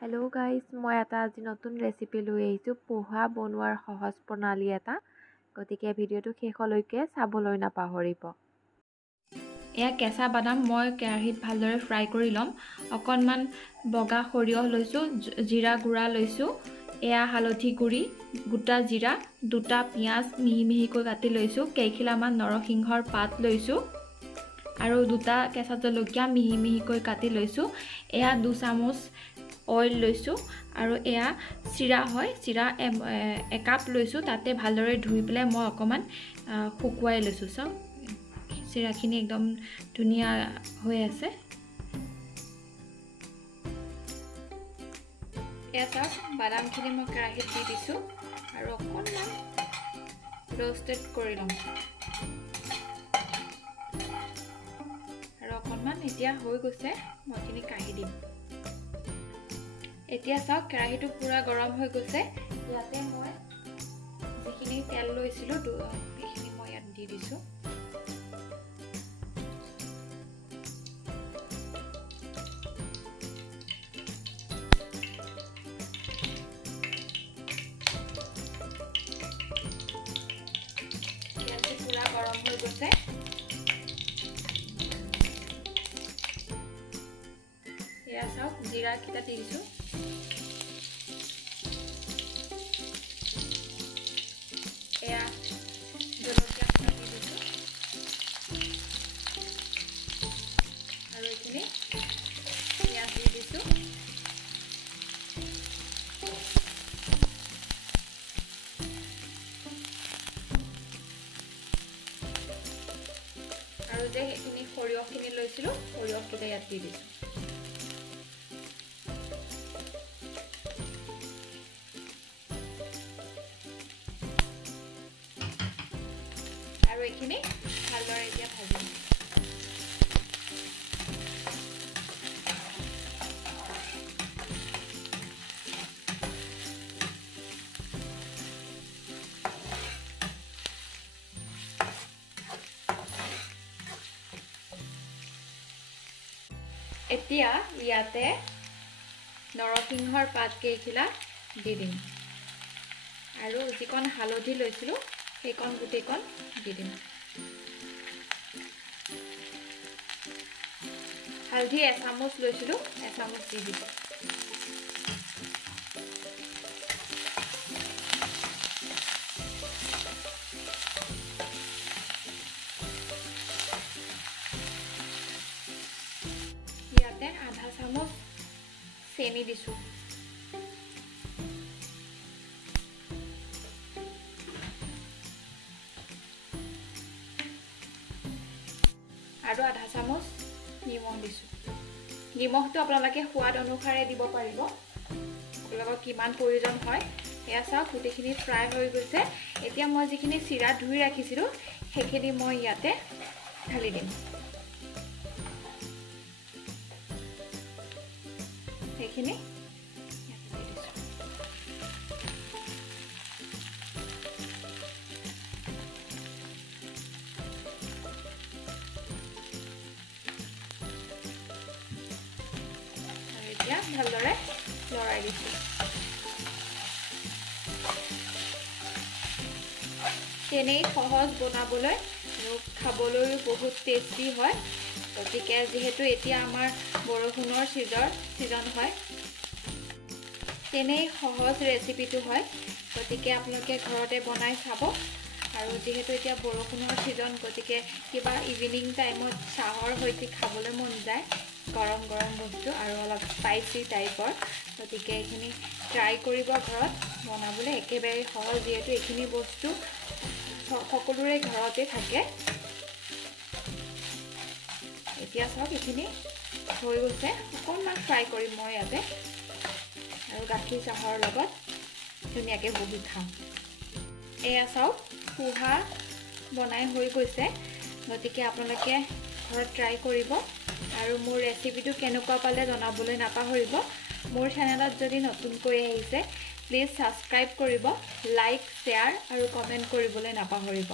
Hello' guys, মই এটা আজি নতুন ৰেচিপি লৈ আহিছোঁ পোহা বনোৱাৰ সহজ প্ৰণালী এটা। গতিকে ভিডিঅ'টো শেষলৈকে চাবলৈ নাপাহৰিব। এয়া কেঁচা বাদাম মই কেৰাহীত ভালদৰে ফ্ৰাই কৰি ল'ম। অকণমান বগা সৰিয়হ লৈছোঁ, জিৰা গুড়া লৈছোঁ, এয়া হালধি গুড়ি, গোটা জিৰা, দুটা পিঁয়াজ মিহি মিহিকৈ কাটি লৈছোঁ, কেইখিলামান নৰসিংহৰ পাত লৈছোঁ আৰু দুটা কেঁচা জলকীয়া মিহি মিহিকৈ কাটি লৈছোঁ। এয়া 2 চামুচ অইল লৈছোঁ আৰু এয়া চিৰা হয়, চিৰা একাপ লৈছোঁ। তাতে ভালদৰে ধুই পেলাই মই অকণমান শুকুৱাই লৈছোঁ। চাওক চিৰাখিনি একদম ধুনীয়া হৈ আছে। এয়া চাওক বাদামখিনি মই কেৰাহীত দি দিছোঁ আৰু অকণমান ৰ'ষ্টেড কৰি ল'ম আৰু অকণমান এতিয়া হৈ গৈছে, মই এইখিনি কাঢ়ি দিম। এতিয়া চাওক কেৰাহীটো পুৰা গৰম হৈ গৈছে। ইয়াতে মই যিখিনি তেল লৈছিলোঁ সেইখিনি মই ইয়াত দি দিছোঁ। তেলটো পুৰা গৰম হৈ গৈছে। এয়া চাওক জিৰাকেইটা দি দিছোঁ। এয়া জলকীয়া দি দিছোঁ আৰু এইখিনি পিঁয়াজ দি দিছোঁ। আৰু যে সেইখিনি সৰিয়হখিনি লৈছিলোঁ, সৰিয়হকেইটা ইয়াত দি দিছোঁ। আৰু এইখিনি ভালদৰে এতিয়া ভাজিম। এতিয়া ইয়াতে নৰসিংহৰ পাত কেইখিলা দি দিম আৰু যিকণ হালধি লৈছিলোঁ সেইকণ গোটেইকণ দি দিম। হালধি 1 চামুচ লৈছিলোঁ, 1 চামুচ দি দিছোঁ। ইয়াতে আধা চামুচ চেনি দিছোঁ। আৰু আধা চামুচ নিমখ দিছোঁ। নিমখটো আপোনালোকে সোৱাদ অনুসাৰে দিব পাৰিব, আপোনালোকৰ কিমান প্ৰয়োজন হয়। এয়া চাওক গোটেইখিনি ফ্ৰাই হৈ গৈছে। এতিয়া মই যিখিনি চিৰা ধুই ৰাখিছিলোঁ সেইখিনি মই ইয়াতে ঢালি দিম। সেইখিনি ইয়াতে দি দিছোঁ। এতিয়া ভালদৰে লৰাই দিছোঁ। তেনেই সহজ বনাবলৈ আৰু খাবলৈও বহুত টেষ্টি হয়। গতিকে যিহেতু এতিয়া আমাৰ বৰষুণৰ ছিজন হয়, তেনেই সহজ ৰেচিপিটো হয়। গতিকে আপোনালোকে ঘৰতে বনাই চাব। আৰু যিহেতু এতিয়া বৰষুণৰ ছিজন, গতিকে কিবা ইভিনিং টাইমত চাহৰ সৈতে খাবলৈ মন যায়, গৰম গৰম বস্তু আৰু অলপ স্পাইচি টাইপৰ। গতিকে এইখিনি ট্ৰাই কৰিব ঘৰত বনাবলৈ, একেবাৰে সহজ। যিহেতু এইখিনি বস্তু সকলোৰে ঘৰতে থাকে। এতিয়া চাওক এইখিনি হৈ গৈছে। অকণমান ফ্ৰাই কৰিম মই ইয়াতে আৰু গাখীৰ চাহৰ লগত ধুনীয়াকৈ বহি খাম। এয়া চাওক পোহা বনাই হৈ গৈছে। গতিকে আপোনালোকে ঘৰত ট্ৰাই কৰিব আৰু মোৰ ৰেচিপিটো কেনেকুৱা পালে জনাবলৈ নাপাহৰিব। মোৰ চেনেলত যদি নতুনকৈ আহিছে প্লিজ ছাবস্ক্ৰাইব কৰিব, লাইক, শ্বেয়াৰ আৰু কমেণ্ট কৰিবলৈ নাপাহৰিব।